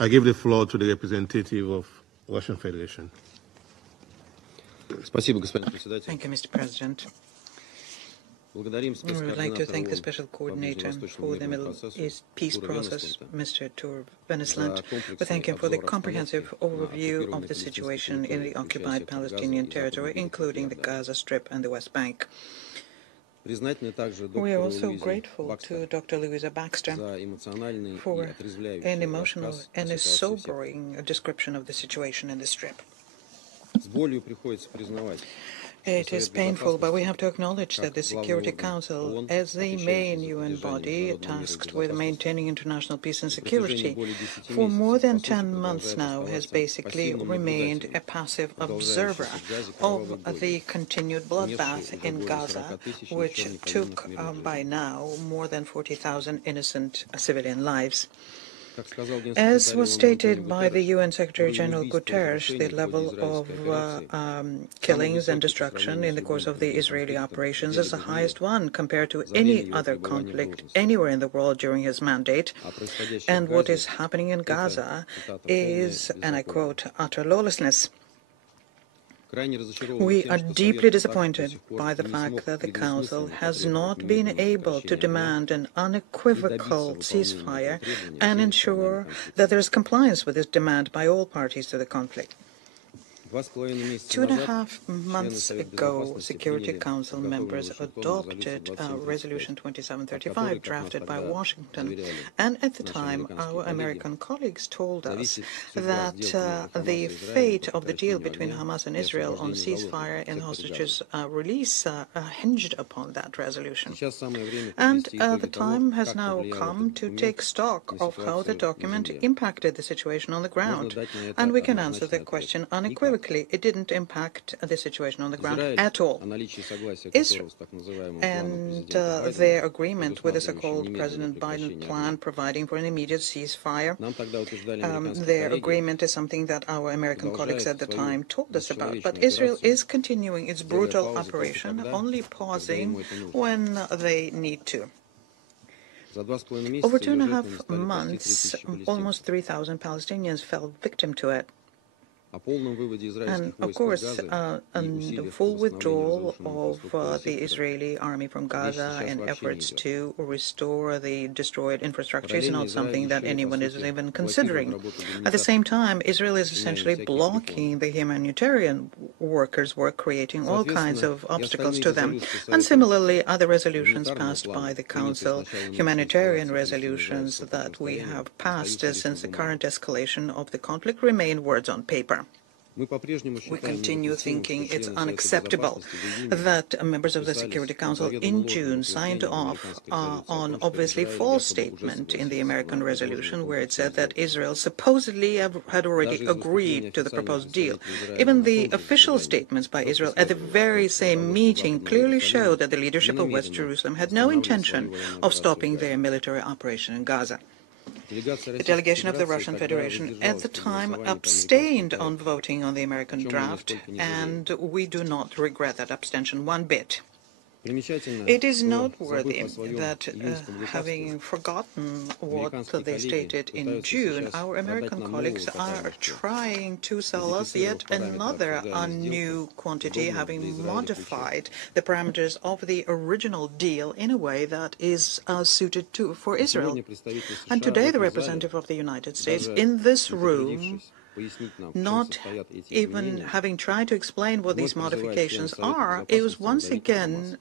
I give the floor to the representative of Russian Federation. Thank you, Mr. President. We would like to thank the Special Coordinator for the Middle East Peace Process, Mr. Tur Venesland. We thank him for the comprehensive overview of the situation in the occupied Palestinian territory, including the Gaza Strip and the West Bank. We are also grateful to Dr. Louisa Baxter for an emotional and a sobering description of the situation in the Strip. It is painful, but we have to acknowledge that the Security Council, as the main UN body tasked with maintaining international peace and security, for more than 10 months now has basically remained a passive observer of the continued bloodbath in Gaza, which took by now more than 40,000 innocent civilian lives. As was stated by the UN Secretary-General Guterres, the level of killings and destruction in the course of the Israeli operations is the highest one compared to any other conflict anywhere in the world during his mandate. And what is happening in Gaza is, and I quote, utter lawlessness. We are deeply disappointed by the fact that the Council has not been able to demand an unequivocal ceasefire and ensure that there is compliance with this demand by all parties to the conflict. 2.5 months ago, Security Council members adopted Resolution 2735, drafted by Washington, and at the time, our American colleagues told us that the fate of the deal between Hamas and Israel on ceasefire and hostages release hinged upon that resolution. And the time has now come to take stock of how the document impacted the situation on the ground, and we can answer the question unequivocally. It didn't impact the situation on the ground at all. Israel and their agreement with the so-called President Biden plan providing for an immediate ceasefire, their agreement is something that our American colleagues at the time told us about. But Israel is continuing its brutal operation, only pausing when they need to. Over 2.5 months, almost 3,000 Palestinians fell victim to it. And, of course, the full withdrawal of the Israeli army from Gaza and efforts to restore the destroyed infrastructure is not something that anyone is even considering. At the same time, Israel is essentially blocking the humanitarian workers' work, creating all kinds of obstacles to them. And similarly, other resolutions passed by the Council, humanitarian resolutions that we have passed since the current escalation of the conflict, remain words on paper. We continue thinking it's unacceptable that members of the Security Council in June signed off on obviously false statement in the American resolution where it said that Israel supposedly had already agreed to the proposed deal. Even the official statements by Israel at the very same meeting clearly show that the leadership of West Jerusalem had no intention of stopping their military operation in Gaza. The delegation of the Russian Federation at the time abstained on voting on the American draft, and we do not regret that abstention one bit. It is noteworthy that, having forgotten what they stated in June, our American colleagues are trying to sell us yet another new quantity, having modified the parameters of the original deal in a way that is suited for Israel. And today, the representative of the United States in this room, not even having tried to explain what these modifications are, is once again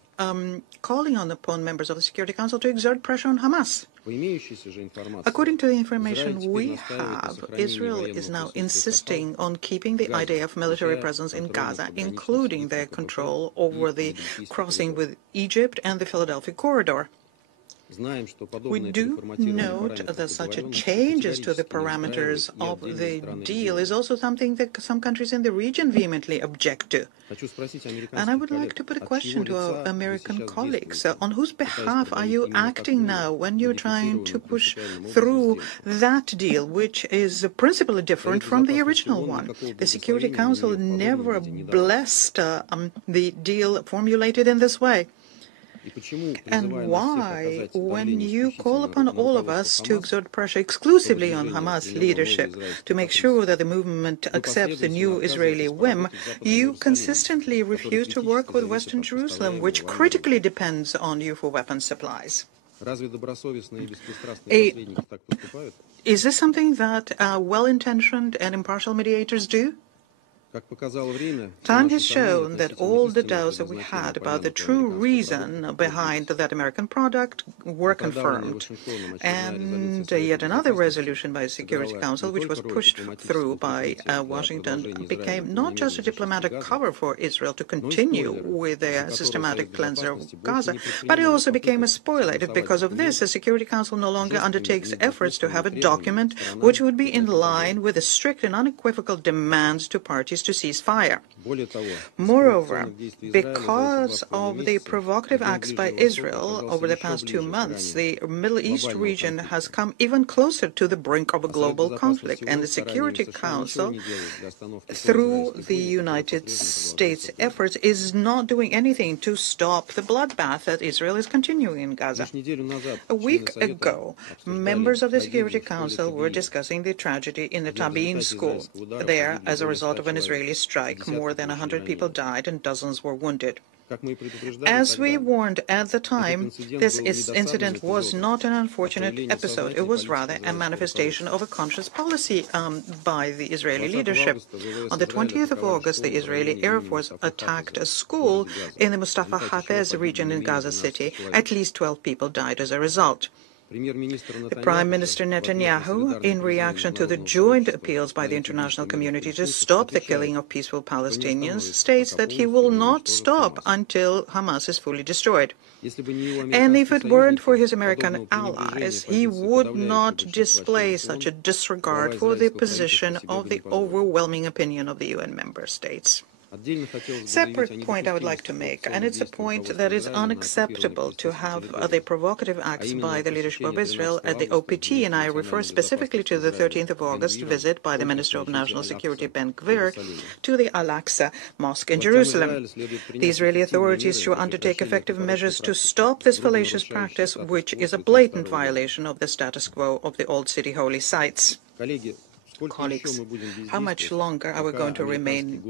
calling upon members of the Security Council to exert pressure on Hamas. According to the information we have, Israel is now insisting on keeping the IDF military presence in Gaza, including their control over the crossing with Egypt and the Philadelphia corridor. We do note that such a changes to the parameters of the deal is also something that some countries in the region vehemently object to. And I would like to put a question to our American colleagues. On whose behalf are you acting now when you're trying to push through that deal, which is principally different from the original one? The Security Council never blessed the deal formulated in this way. And why, when you call upon all of us to exert pressure exclusively on Hamas leadership to make sure that the movement accepts the new Israeli whim, you consistently refuse to work with Western Jerusalem, which critically depends on you for weapons supplies? Is this something that well-intentioned and impartial mediators do? Time has shown that all the doubts that we had about the true reason behind that American product were confirmed. And yet another resolution by the Security Council, which was pushed through by Washington, became not just a diplomatic cover for Israel to continue with their systematic cleanse of Gaza, but it also became a spoiler. Because of this, the Security Council no longer undertakes efforts to have a document which would be in line with the strict and unequivocal demands to parties to cease fire. Moreover, because of the provocative acts by Israel over the past 2 months, the Middle East region has come even closer to the brink of a global conflict, and the Security Council, through the United States' efforts, is not doing anything to stop the bloodbath that Israel is continuing in Gaza. A week ago, members of the Security Council were discussing the tragedy in the Tabin school there as a result of an Israeli strike. More than 100 people died and dozens were wounded. As we warned at the time, this incident was not an unfortunate episode. It was rather a manifestation of a conscious policy by the Israeli leadership. On the 20th of August, the Israeli Air Force attacked a school in the Mustafa Hafez region in Gaza City. At least 12 people died as a result. The Prime Minister Netanyahu, in reaction to the joint appeals by the international community to stop the killing of peaceful Palestinians, states that he will not stop until Hamas is fully destroyed. And if it weren't for his American allies, he would not display such a disregard for the position of the overwhelming opinion of the UN member states. Separate point I would like to make, and it's a point that is unacceptable to have the provocative acts by the leadership of Israel at the OPT, and I refer specifically to the 13th of August visit by the Minister of National Security Ben Gvir to the Al-Aqsa Mosque in Jerusalem. The Israeli authorities should undertake effective measures to stop this fallacious practice, which is a blatant violation of the status quo of the old city holy sites. Colleagues, how much longer are we going to remain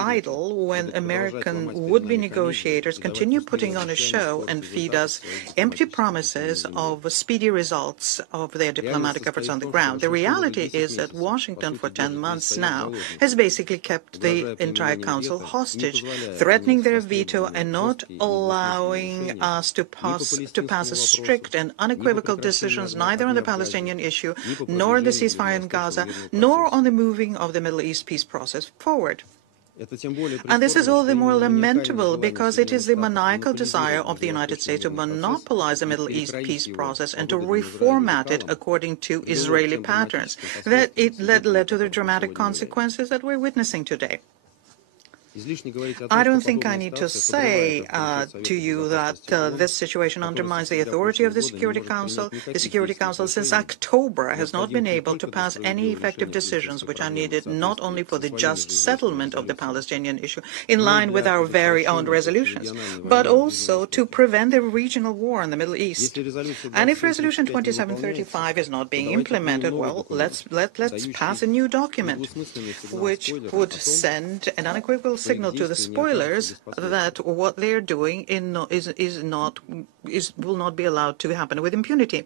idle when American would-be negotiators continue putting on a show and feed us empty promises of speedy results of their diplomatic efforts on the ground? The reality is that Washington, for 10 months now, has basically kept the entire Council hostage, threatening their veto and not allowing us to pass a strict and unequivocal decisions neither on the Palestinian issue nor on the ceasefire in Gaza, nor on the moving of the Middle East peace process forward. And this is all the more lamentable because it is the maniacal desire of the United States to monopolize the Middle East peace process and to reformat it according to Israeli patterns that led to the dramatic consequences that we're witnessing today. I don't think I need to say to you that this situation undermines the authority of the Security Council. The Security Council since October has not been able to pass any effective decisions which are needed not only for the just settlement of the Palestinian issue in line with our very own resolutions, but also to prevent the regional war in the Middle East. And if Resolution 2735 is not being implemented, well, let's pass a new document which would send an unequivocal signal to the spoilers that what they're doing will not be allowed to happen with impunity,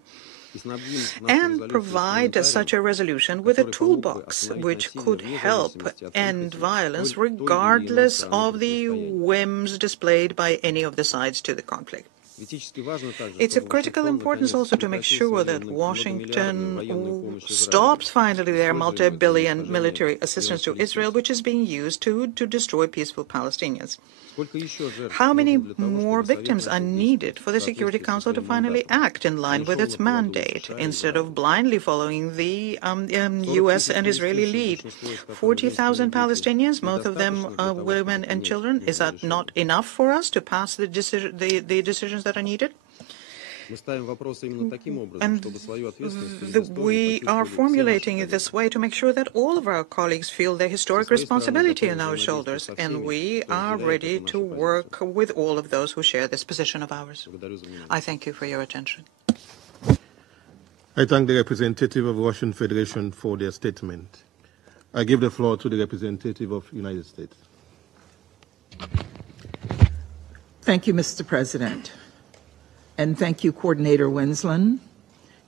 and provide such a resolution with a toolbox which could help end violence regardless of the whims displayed by any of the sides to the conflict. It's of critical importance also to make sure that Washington stops finally their multi-billion military assistance to Israel, which is being used to destroy peaceful Palestinians. How many more victims are needed for the Security Council to finally act in line with its mandate, instead of blindly following the U.S. and Israeli lead? 40,000 Palestinians, most of them women and children. Is that not enough for us to pass the decisions that are needed? we are formulating it this way to make sure that all of our colleagues feel their historic responsibility on our shoulders, and we are ready to work with all of those who share this position of ours. I thank you for your attention. I thank the representative of the Russian Federation for their statement. I give the floor to the representative of the United States. Thank you, Mr. President. And thank you, Coordinator Winsland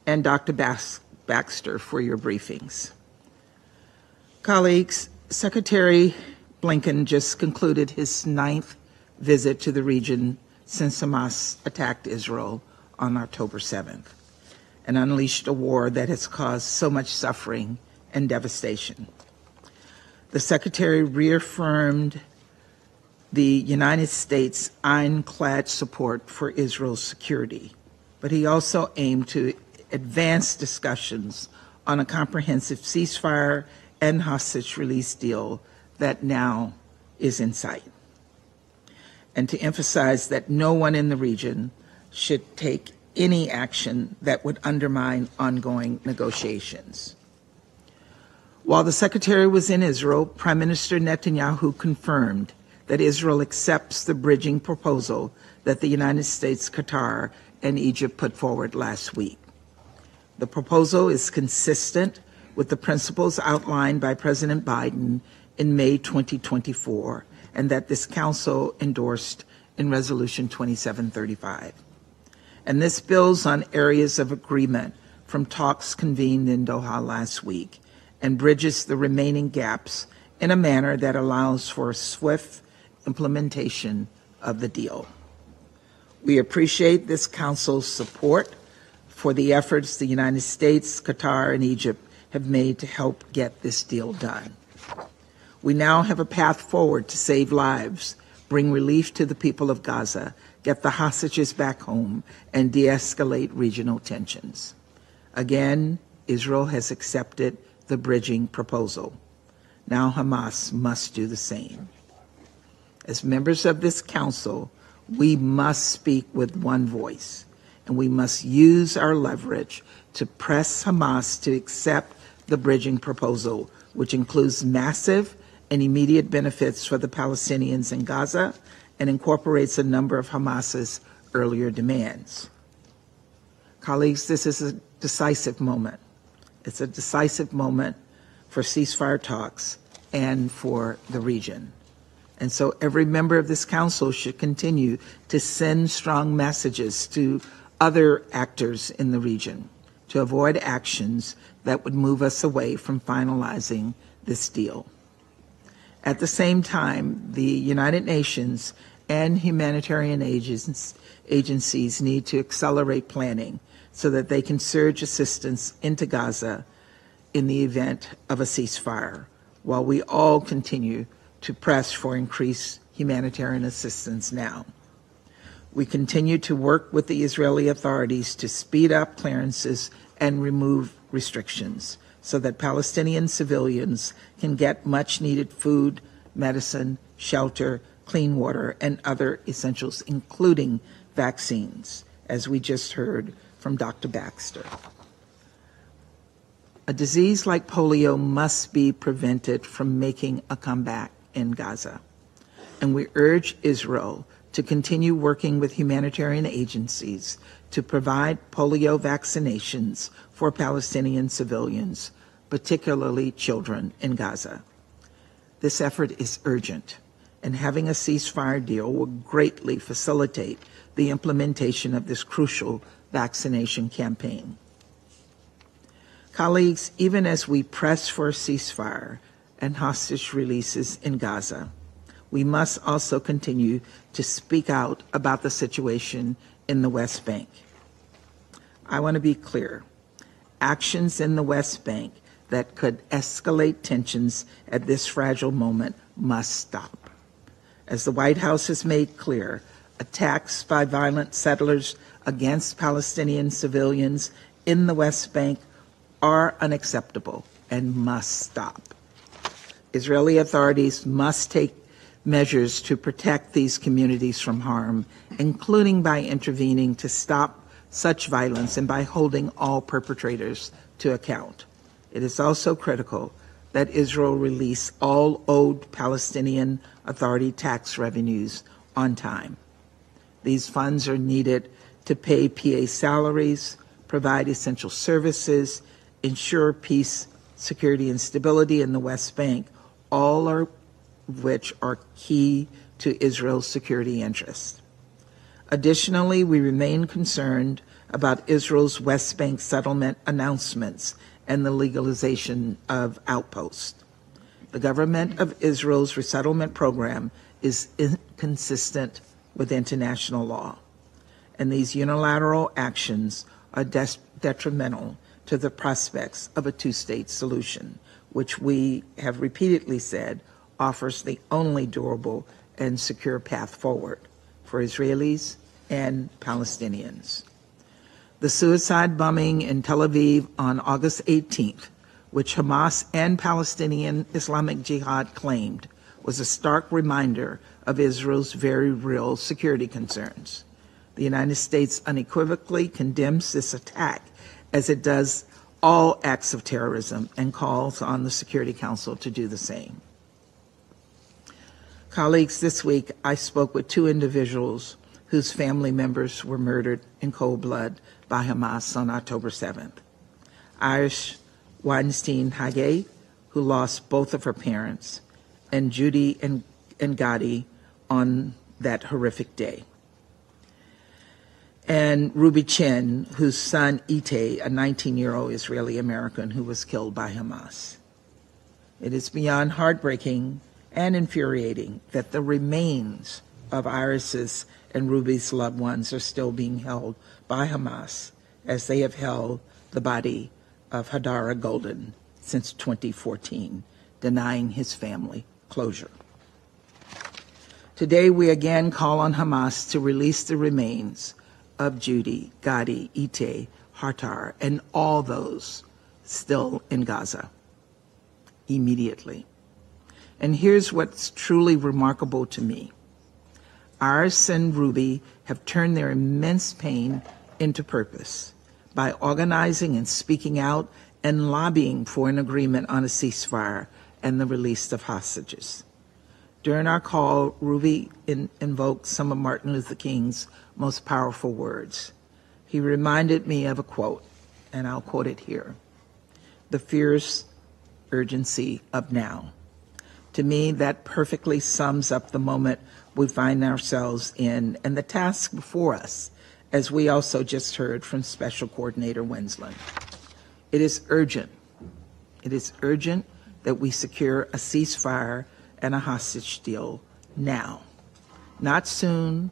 and Dr. Baxter, for your briefings. Colleagues, Secretary Blinken just concluded his 9th visit to the region since Hamas attacked Israel on October 7th and unleashed a war that has caused so much suffering and devastation. The Secretary reaffirmed the United States' ironclad support for Israel's security, but he also aimed to advance discussions on a comprehensive ceasefire and hostage release deal that now is in sight, and to emphasize that no one in the region should take any action that would undermine ongoing negotiations. While the Secretary was in Israel, Prime Minister Netanyahu confirmed that Israel accepts the bridging proposal that the United States, Qatar, and Egypt put forward last week. The proposal is consistent with the principles outlined by President Biden in May 2024, and that this Council endorsed in Resolution 2735. And this builds on areas of agreement from talks convened in Doha last week and bridges the remaining gaps in a manner that allows for a swift implementation of the deal. We appreciate this Council's support for the efforts the United States, Qatar, and Egypt have made to help get this deal done. We now have a path forward to save lives, bring relief to the people of Gaza, get the hostages back home, and de-escalate regional tensions. Again, Israel has accepted the bridging proposal. Now Hamas must do the same. As members of this Council, we must speak with one voice, and we must use our leverage to press Hamas to accept the bridging proposal, which includes massive and immediate benefits for the Palestinians in Gaza and incorporates a number of Hamas's earlier demands. Colleagues, this is a decisive moment. It's a decisive moment for ceasefire talks and for the region. And so every member of this Council should continue to send strong messages to other actors in the region to avoid actions that would move us away from finalizing this deal. At the same time, the United Nations and humanitarian agencies need to accelerate planning so that they can surge assistance into Gaza in the event of a ceasefire, while we all continue to press for increased humanitarian assistance now. We continue to work with the Israeli authorities to speed up clearances and remove restrictions so that Palestinian civilians can get much-needed food, medicine, shelter, clean water, and other essentials, including vaccines, as we just heard from Dr. Baxter. A disease like polio must be prevented from making a comeback in Gaza, and we urge Israel to continue working with humanitarian agencies to provide polio vaccinations for Palestinian civilians, particularly children in Gaza. This effort is urgent, and having a ceasefire deal will greatly facilitate the implementation of this crucial vaccination campaign. Colleagues, even as we press for a ceasefire and hostage releases in Gaza, we must also continue to speak out about the situation in the West Bank. I want to be clear. Actions in the West Bank that could escalate tensions at this fragile moment must stop. As the White House has made clear, attacks by violent settlers against Palestinian civilians in the West Bank are unacceptable and must stop. Israeli authorities must take measures to protect these communities from harm, including by intervening to stop such violence and by holding all perpetrators to account. It is also critical that Israel release all owed Palestinian Authority tax revenues on time. These funds are needed to pay PA salaries, provide essential services, ensure peace, security, and stability in the West Bank, all of which are key to Israel's security interests. Additionally, we remain concerned about Israel's West Bank settlement announcements and the legalization of outposts. The government of Israel's resettlement program is inconsistent with international law, and these unilateral actions are detrimental to the prospects of a two-state solution, which we have repeatedly said offers the only durable and secure path forward for Israelis and Palestinians. The suicide bombing in Tel Aviv on August 18th, which Hamas and Palestinian Islamic Jihad claimed, was a stark reminder of Israel's very real security concerns. The United States unequivocally condemns this attack, as it does all acts of terrorism, and calls on the Security Council to do the same. Colleagues, this week I spoke with two individuals whose family members were murdered in cold blood by Hamas on October 7th. Irish Weinstein Hage, who lost both of her parents, and Judy and Gadi on that horrific day. And Ruby Chen, whose son Ite, a 19-year-old Israeli-American who was killed by Hamas. It is beyond heartbreaking and infuriating that the remains of Iris's and Ruby's loved ones are still being held by Hamas, as they have held the body of Hadara Golden since 2014, denying his family closure. Today, we again call on Hamas to release the remains of Judy, Gadi, Ite, Hartar, and all those still in Gaza immediately. And here's what's truly remarkable to me. Iris and Ruby have turned their immense pain into purpose by organizing and speaking out and lobbying for an agreement on a ceasefire and the release of hostages. During our call, Ruby invoked some of Martin Luther King's most powerful words. He reminded me of a quote, and I'll quote it here: "The fierce urgency of now." To me, that perfectly sums up the moment we find ourselves in and the task before us, as we also just heard from Special Coordinator Wensland. It is urgent. It is urgent that we secure a ceasefire and a hostage deal now. Not soon,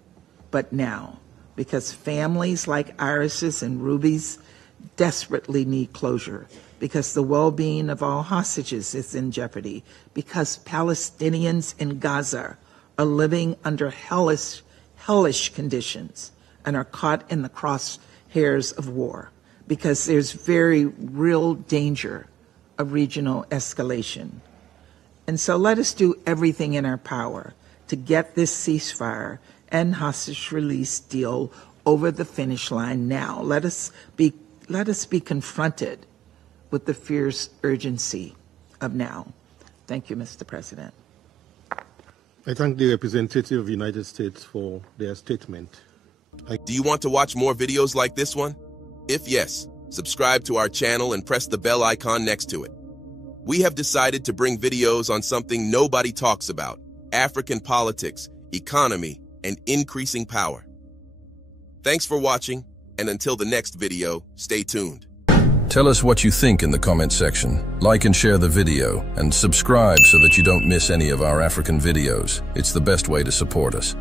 but now, because families like Iris's and Ruby's desperately need closure, because the well-being of all hostages is in jeopardy, because Palestinians in Gaza are living under hellish conditions and are caught in the crosshairs of war, because there's very real danger of regional escalation. And so let us do everything in our power to get this ceasefire and hostage release deal over the finish line now. Let us be confronted with the fierce urgency of now. Thank you, Mr. President. I thank the representative of the United States for their statement. Do you want to watch more videos like this one? If yes, subscribe to our channel and press the bell icon next to it. We have decided to bring videos on something nobody talks about: African politics, economy, and increasing power. Thanks for watching, and until the next video, stay tuned. Tell us what you think in the comment section. Like and share the video, and subscribe so that you don't miss any of our African videos. It's the best way to support us.